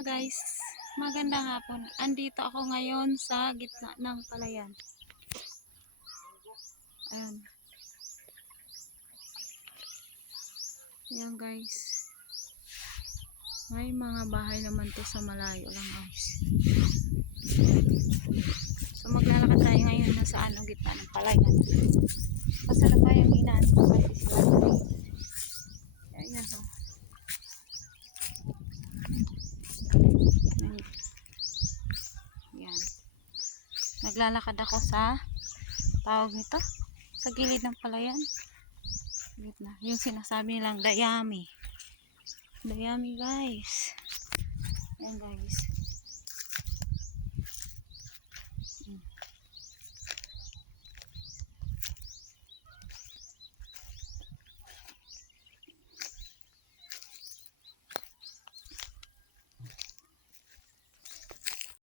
Guys, magandang hapon. Andito ako ngayon sa gitna ng palayan. Ayan. Ayan guys. May mga bahay naman to sa malayo lang guys. So maglalakad tayo ngayon na sa gitna ng palayan. Pasala tayong inaan ko kasi sila tayo. Ayan o. Ayan. Naglalakad ako sa tawag nito sa gilid ng palayan. Gitna. Yung sinasabi nilang dayami. Dayami guys. Ayan guys.